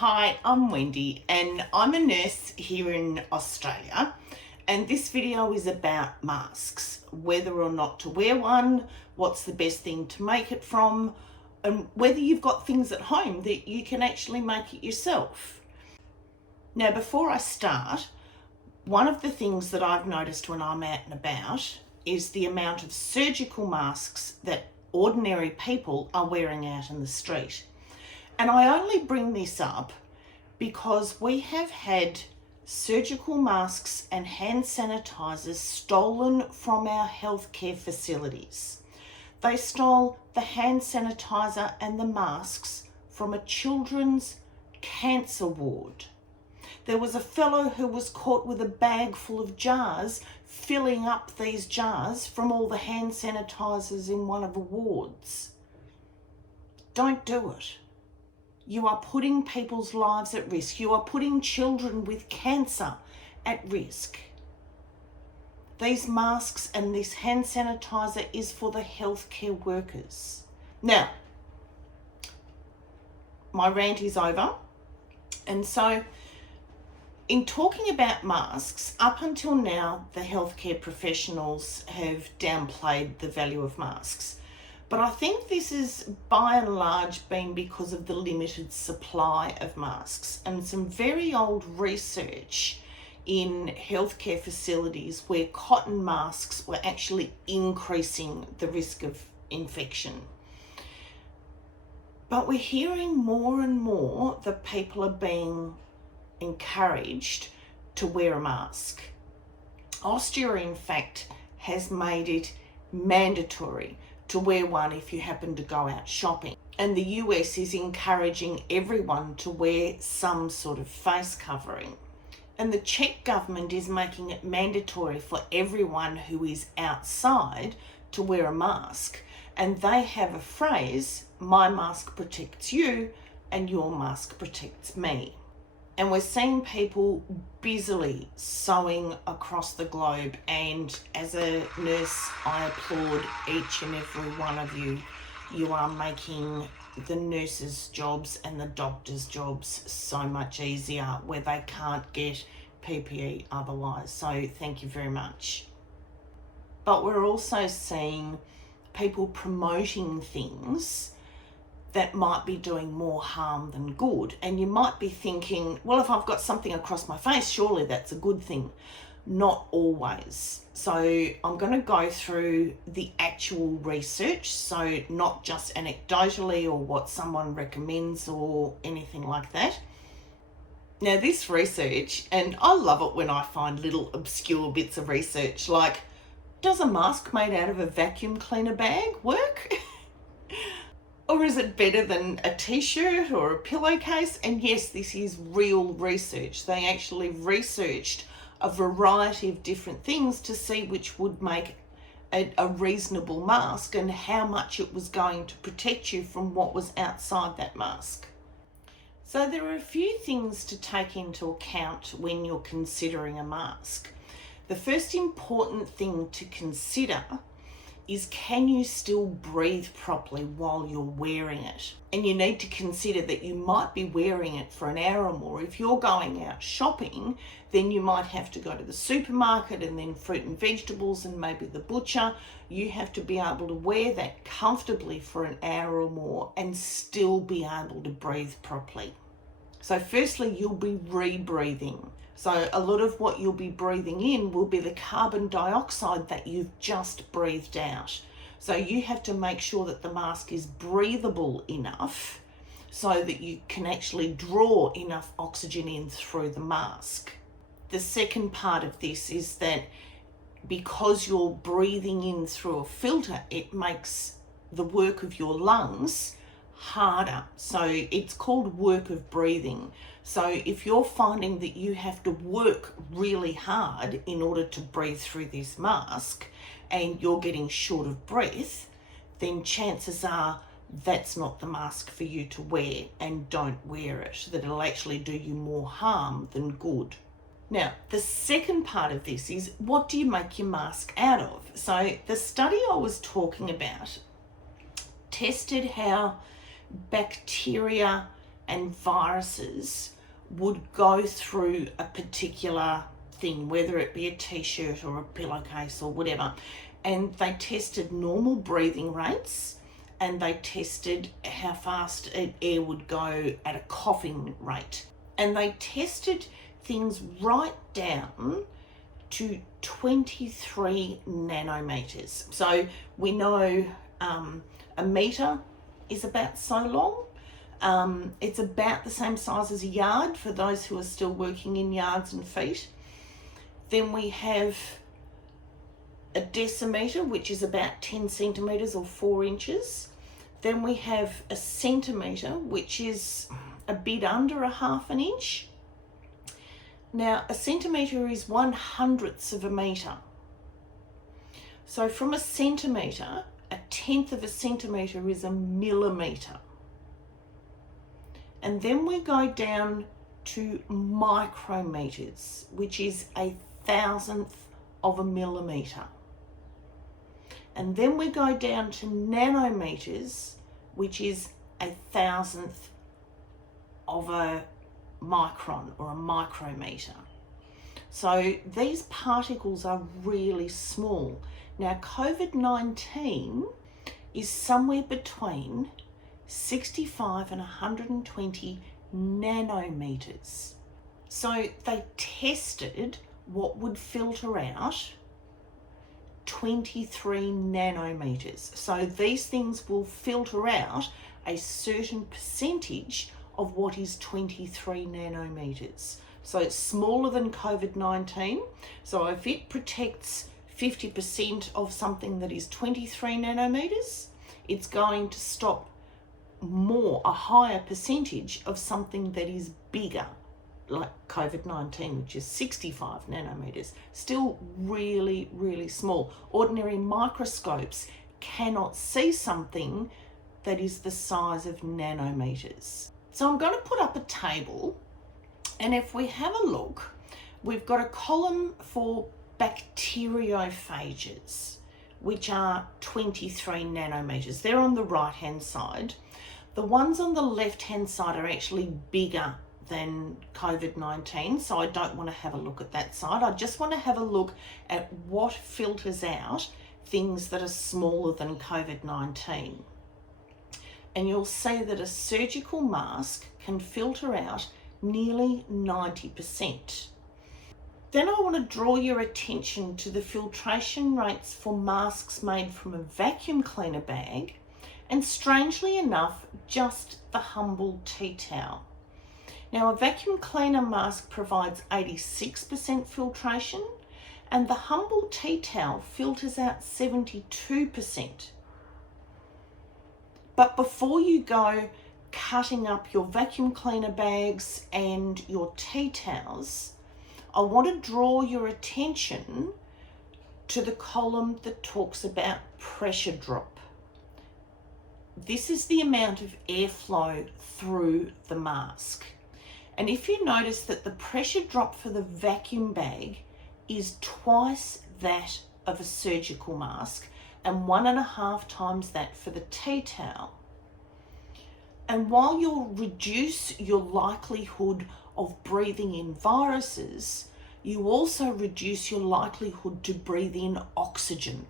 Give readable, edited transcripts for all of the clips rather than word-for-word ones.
Hi, I'm Wendy and I'm a nurse here in Australia, and this video is about masks, whether or not to wear one, what's the best thing to make it from, and whether you've got things at home that you can actually make it yourself. Now, before I start, one of the things that I've noticed when I'm out and about is the amount of surgical masks that ordinary people are wearing out in the street. And I only bring this up because we have had surgical masks and hand sanitizers stolen from our healthcare facilities. They stole the hand sanitizer and the masks from a children's cancer ward. There was a fellow who was caught with a bag full of jars, filling up these jars from all the hand sanitizers in one of the wards. Don't do it. You are putting people's lives at risk. You are putting children with cancer at risk. These masks and this hand sanitizer is for the healthcare workers. Now, my rant is over. And so, in talking about masks, up until now, the healthcare professionals have downplayed the value of masks. But I think this has by and large been because of the limited supply of masks and some very old research in healthcare facilities where cotton masks were actually increasing the risk of infection. But we're hearing more and more that people are being encouraged to wear a mask. Austria, in fact, has made it mandatory to wear one if you happen to go out shopping. And the US is encouraging everyone to wear some sort of face covering. And the Czech government is making it mandatory for everyone who is outside to wear a mask. And they have a phrase, my mask protects you and your mask protects me. And we're seeing people busily sewing across the globe. And as a nurse, I applaud each and every one of you. You are making the nurses' jobs and the doctors' jobs so much easier where they can't get PPE otherwise. So thank you very much. But we're also seeing people promoting things that might be doing more harm than good. And you might be thinking, well, if I've got something across my face, surely that's a good thing. Not always. So I'm going to go through the actual research, so not just anecdotally or what someone recommends or anything like that. Now, this research, and I love it when I find little obscure bits of research, like, does a mask made out of a vacuum cleaner bag work? Or is it better than a t-shirt or a pillowcase? And yes, this is real research. They actually researched a variety of different things to see which would make a reasonable mask and how much it was going to protect you from what was outside that mask. So there are a few things to take into account when you're considering a mask. The first important thing to consider is, can you still breathe properly while you're wearing it? And you need to consider that you might be wearing it for an hour or more. If you're going out shopping, then you might have to go to the supermarket and then fruit and vegetables and maybe the butcher. You have to be able to wear that comfortably for an hour or more and still be able to breathe properly. So firstly, you'll be rebreathing. So a lot of what you'll be breathing in will be the carbon dioxide that you've just breathed out. So you have to make sure that the mask is breathable enough so that you can actually draw enough oxygen in through the mask. The second part of this is that because you're breathing in through a filter, it makes the work of your lungs harder. So it's called work of breathing. So if you're finding that you have to work really hard in order to breathe through this mask and you're getting short of breath, then chances are that's not the mask for you to wear, and don't wear it. That it'll actually do you more harm than good. Now, the second part of this is, what do you make your mask out of? So the study I was talking about tested how bacteria and viruses would go through a particular thing, whether it be a t-shirt or a pillowcase or whatever, and they tested normal breathing rates, and they tested how fast air would go at a coughing rate, and they tested things right down to 23 nanometers. So we know a meter is about so long. It's about the same size as a yard for those who are still working in yards and feet. Then we have a decimeter, which is about 10 centimeters or 4 inches. Then we have a centimeter, which is a bit under a half an inch. Now, a centimetre is 1/100th of a metre. So from a centimetre, a tenth of a centimetre is a millimetre. And then we go down to micrometers, which is 1,000th of a millimetre. And then we go down to nanometers, which is 1,000th of a micron or a micrometer. So these particles are really small. Now, COVID-19 is somewhere between 65 and 120 nanometers. So they tested what would filter out 23 nanometers. So these things will filter out a certain percentage of what is 23 nanometers. So it's smaller than COVID-19. So if it protects 50% of something that is 23 nanometers, it's going to stop a higher percentage of something that is bigger, like COVID-19, which is 65 nanometers. Still really, really small. Ordinary microscopes cannot see something that is the size of nanometers. So I'm going to put up a table, and if we have a look, we've got a column for bacteriophages, which are 23 nanometers. They're on the right-hand side. The ones on the left-hand side are actually bigger than COVID-19, so I don't want to have a look at that side. I just want to have a look at what filters out things that are smaller than COVID-19. And you'll see that a surgical mask can filter out nearly 90%. Then I want to draw your attention to the filtration rates for masks made from a vacuum cleaner bag, and strangely enough, just the humble tea towel. Now, a vacuum cleaner mask provides 86% filtration, and the humble tea towel filters out 72%. But before you go cutting up your vacuum cleaner bags and your tea towels, I want to draw your attention to the column that talks about pressure drop. This is the amount of airflow through the mask. And if you notice that the pressure drop for the vacuum bag is twice that of a surgical mask and 1.5 times that for the tea towel. And while you'll reduce your likelihood of breathing in viruses, you also reduce your likelihood to breathe in oxygen.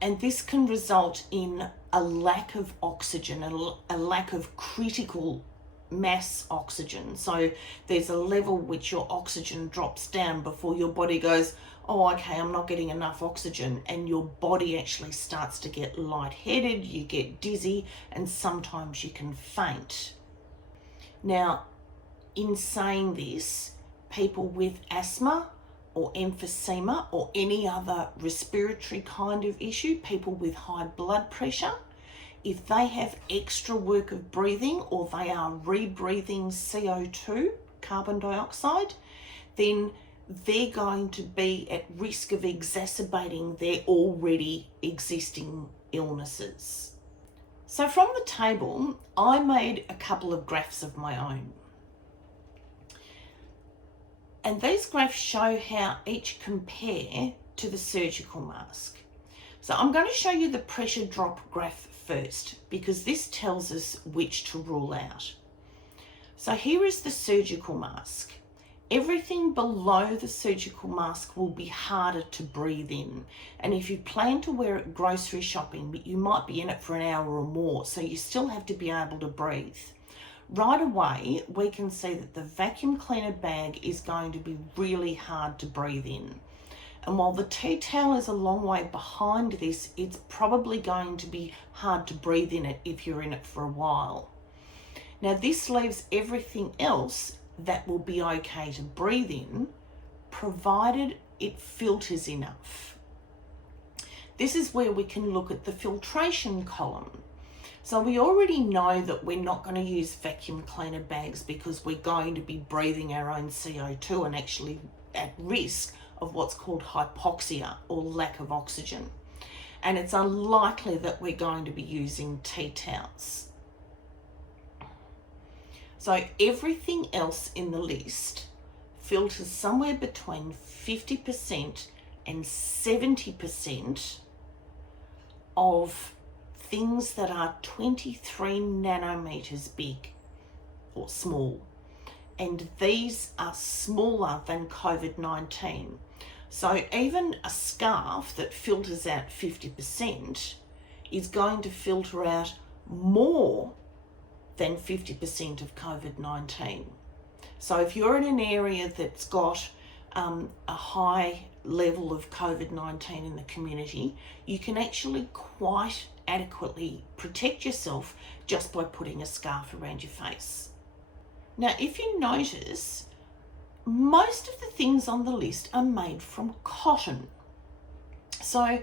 And this can result in a lack of oxygen, a lack of critical mass oxygen. So there's a level which your oxygen drops down before your body goes, oh, okay, I'm not getting enough oxygen, and your body actually starts to get lightheaded, you get dizzy, and sometimes you can faint. Now, in saying this, people with asthma or emphysema or any other respiratory kind of issue, people with high blood pressure, if they have extra work of breathing or they are rebreathing CO2, carbon dioxide, then they're going to be at risk of exacerbating their already existing illnesses. So from the table, I made a couple of graphs of my own. And these graphs show how each compare to the surgical mask. So I'm going to show you the pressure drop graph first, because this tells us which to rule out. So here is the surgical mask. Everything below the surgical mask will be harder to breathe in. And if you plan to wear it grocery shopping, but you might be in it for an hour or more, so you still have to be able to breathe. Right away, we can see that the vacuum cleaner bag is going to be really hard to breathe in. And while the tea towel is a long way behind this, it's probably going to be hard to breathe in it if you're in it for a while. Now this leaves everything else that will be okay to breathe in, provided it filters enough. This is where we can look at the filtration column. So we already know that we're not going to use vacuum cleaner bags because we're going to be breathing our own CO2 and actually at risk of what's called hypoxia or lack of oxygen. And it's unlikely that we're going to be using tea towels. So everything else in the list filters somewhere between 50% and 70% of things that are 23 nanometers big or small. And these are smaller than COVID-19. So even a scarf that filters out 50% is going to filter out more than 50% of COVID-19. So if you're in an area that's got a high level of COVID-19 in the community, you can actually quite adequately protect yourself just by putting a scarf around your face. Now, if you notice, most of the things on the list are made from cotton. So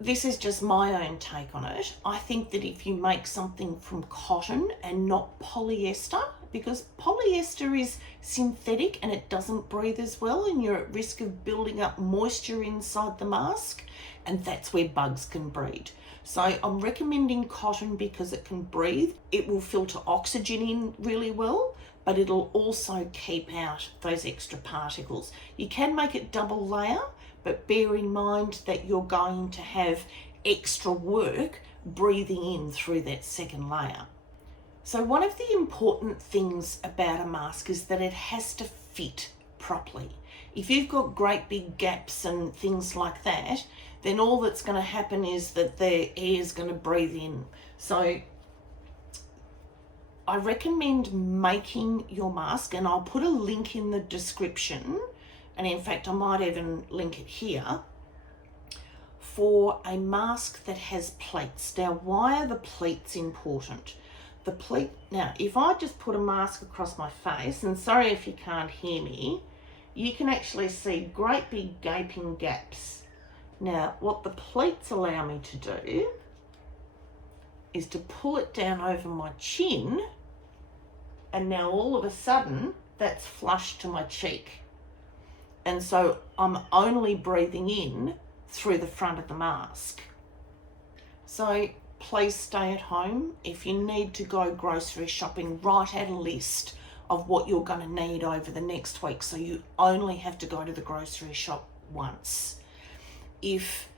this is just my own take on it. I think that if you make something from cotton and not polyester, because polyester is synthetic and it doesn't breathe as well, and you're at risk of building up moisture inside the mask, and that's where bugs can breed. So I'm recommending cotton because it can breathe. It will filter oxygen in really well, but it'll also keep out those extra particles. You can make it double layer, but bear in mind that you're going to have extra work breathing in through that second layer. So one of the important things about a mask is that it has to fit properly. If you've got great big gaps and things like that, then all that's going to happen is that the air is going to breathe in. So I recommend making your mask, and I'll put a link in the description, and in fact I might even link it here, for a mask that has pleats. Now, why are the pleats important? The pleat, now if I just put a mask across my face, and sorry if you can't hear me, you can actually see great big gaping gaps. Now, what the pleats allow me to do is to pull it down over my chin, and now all of a sudden that's flush to my cheek. And so I'm only breathing in through the front of the mask. So please stay at home. If you need to go grocery shopping, write out a list of what you're going to need over the next week, so you only have to go to the grocery shop once. If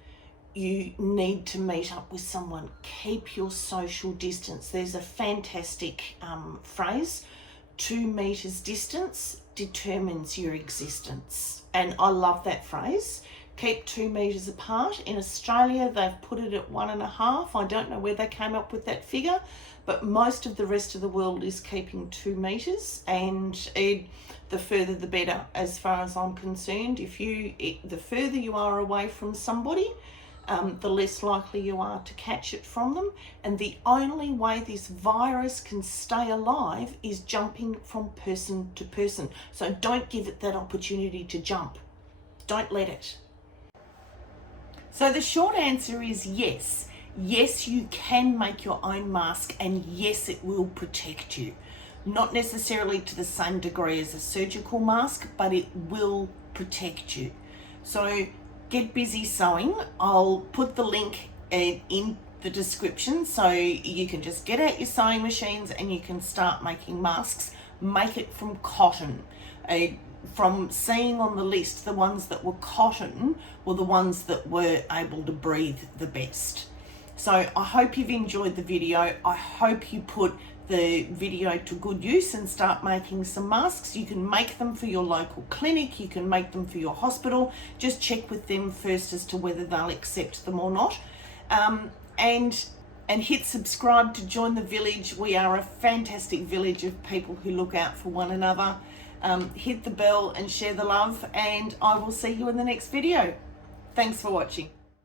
you need to meet up with someone, keep your social distance. There's a fantastic phrase, 2 meters distance determines your existence. And I love that phrase. Keep 2 meters apart. In Australia, they've put it at 1.5. I don't know where they came up with that figure, but most of the rest of the world is keeping 2 meters, and the further the better, as far as I'm concerned. The further you are away from somebody, the less likely you are to catch it from them. And the only way this virus can stay alive is jumping from person to person. So don't give it that opportunity to jump. Don't let it. So the short answer is yes. Yes, you can make your own mask, and yes, it will protect you. Not necessarily to the same degree as a surgical mask, but it will protect you. So get busy sewing. I'll put the link in the description, so you can just get out your sewing machines and you can start making masks. Make it from cotton. From seeing on the list, the ones that were cotton were the ones that were able to breathe the best. So I hope you've enjoyed the video. I hope you put the video to good use and start making some masks. You can make them for your local clinic, you can make them for your hospital. Just check with them first as to whether they'll accept them or not. And hit subscribe to join the village. We are a fantastic village of people who look out for one another. Hit the bell and share the love, and I will see you in the next video. Thanks for watching.